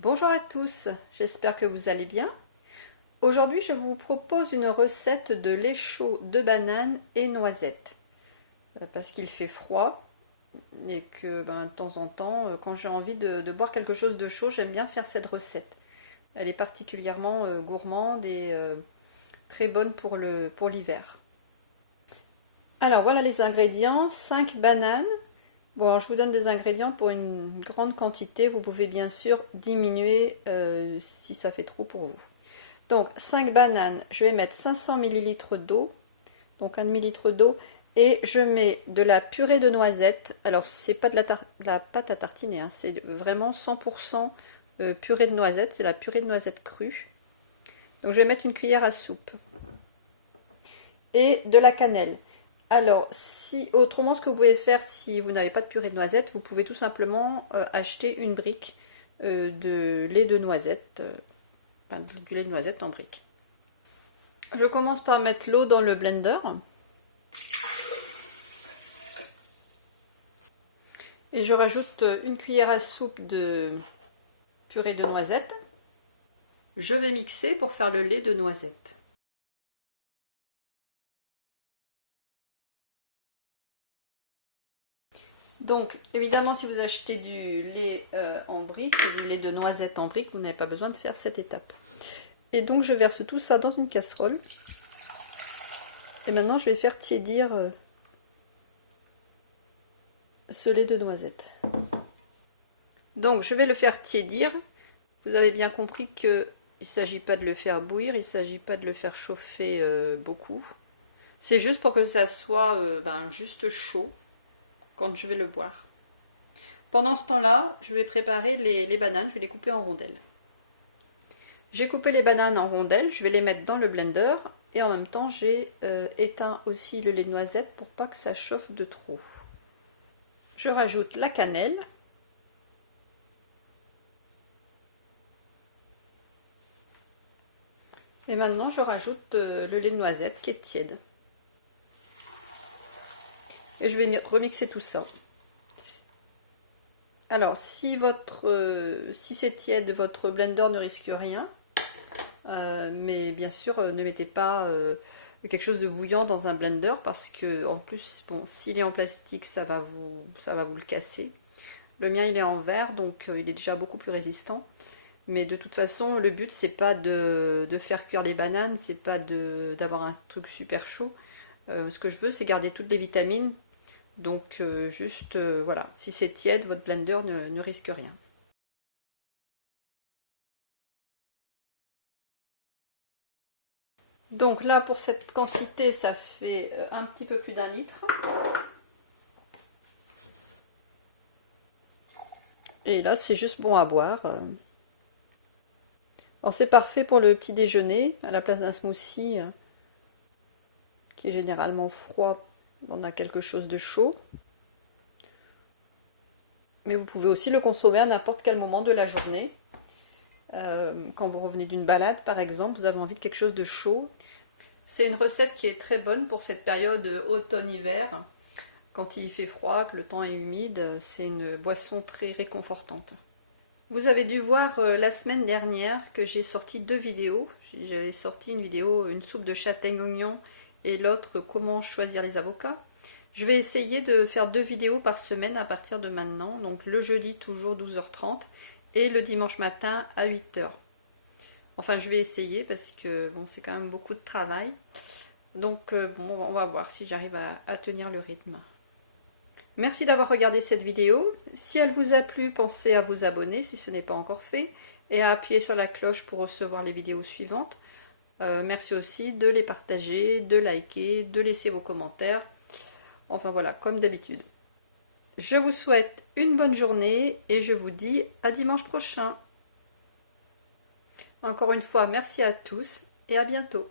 Bonjour à tous, j'espère que vous allez bien. Aujourd'hui, je vous propose une recette de lait chaud de banane et noisettes. Parce qu'il fait froid et que de temps en temps, quand j'ai envie de boire quelque chose de chaud, j'aime bien faire cette recette. Elle est particulièrement gourmande et très bonne pour l'hiver. Alors voilà les ingrédients, 5 bananes. Bon, alors je vous donne des ingrédients pour une grande quantité. Vous pouvez bien sûr diminuer si ça fait trop pour vous. Donc 5 bananes, je vais mettre 500 ml d'eau, donc un demi-litre d'eau, et je mets de la purée de noisettes. Alors c'est pas de la pâte à tartiner, hein, c'est vraiment 100% purée de noisettes, c'est la purée de noisettes crue. Donc je vais mettre une cuillère à soupe. Et de la cannelle. Alors, si autrement, ce que vous pouvez faire si vous n'avez pas de purée de noisettes, vous pouvez tout simplement acheter une brique de lait de noisette, du lait de noisette en brique. Je commence par mettre l'eau dans le blender. Et je rajoute une cuillère à soupe de purée de noisettes. Je vais mixer pour faire le lait de noisette. Donc, évidemment, si vous achetez du lait en brique, du lait de noisette en brique, vous n'avez pas besoin de faire cette étape. Et donc, je verse tout ça dans une casserole. Et maintenant, je vais faire tiédir ce lait de noisette. Donc, je vais le faire tiédir. Vous avez bien compris qu'il ne s'agit pas de le faire bouillir, il ne s'agit pas de le faire chauffer beaucoup. C'est juste pour que ça soit juste chaud quand je vais le boire. Pendant ce temps-là, je vais préparer les bananes, je vais les couper en rondelles. J'ai coupé les bananes en rondelles, je vais les mettre dans le blender et en même temps j'ai éteint aussi le lait de noisette pour pas que ça chauffe de trop. Je rajoute la cannelle. Et maintenant je rajoute le lait de noisette qui est tiède. Et je vais remixer tout ça. Alors si c'est tiède, votre blender ne risque rien. Mais bien sûr, ne mettez pas quelque chose de bouillant dans un blender parce que en plus, bon, s'il est en plastique, ça va vous le casser. Le mien, il est en verre, donc il est déjà beaucoup plus résistant. Mais de toute façon, le but, c'est pas de faire cuire les bananes, c'est pas d'avoir un truc super chaud. Ce que je veux, c'est garder toutes les vitamines. Donc juste, voilà, si c'est tiède, votre blender ne risque rien. Donc là, pour cette quantité, ça fait un petit peu plus d'1 litre. Et là, c'est juste bon à boire. Alors c'est parfait pour le petit déjeuner, à la place d'un smoothie qui est généralement froid, on a quelque chose de chaud. Mais vous pouvez aussi le consommer à n'importe quel moment de la journée. Quand vous revenez d'une balade, par exemple, vous avez envie de quelque chose de chaud. C'est une recette qui est très bonne pour cette période automne-hiver. Quand il fait froid, que le temps est humide, c'est une boisson très réconfortante. Vous avez dû voir la semaine dernière que j'ai sorti 2 vidéos. J'avais sorti une vidéo, une soupe de châtaigne oignon et l'autre comment choisir les avocats. Je vais essayer de faire 2 vidéos par semaine à partir de maintenant. Donc le jeudi toujours 12h30 et le dimanche matin à 8h. Enfin je vais essayer parce que bon, c'est quand même beaucoup de travail. Donc bon, on va voir si j'arrive à tenir le rythme. Merci d'avoir regardé cette vidéo. Si elle vous a plu, pensez à vous abonner si ce n'est pas encore fait et à appuyer sur la cloche pour recevoir les vidéos suivantes. Merci aussi de les partager, de liker, de laisser vos commentaires. Enfin voilà, comme d'habitude. Je vous souhaite une bonne journée et je vous dis à dimanche prochain. Encore une fois, merci à tous et à bientôt.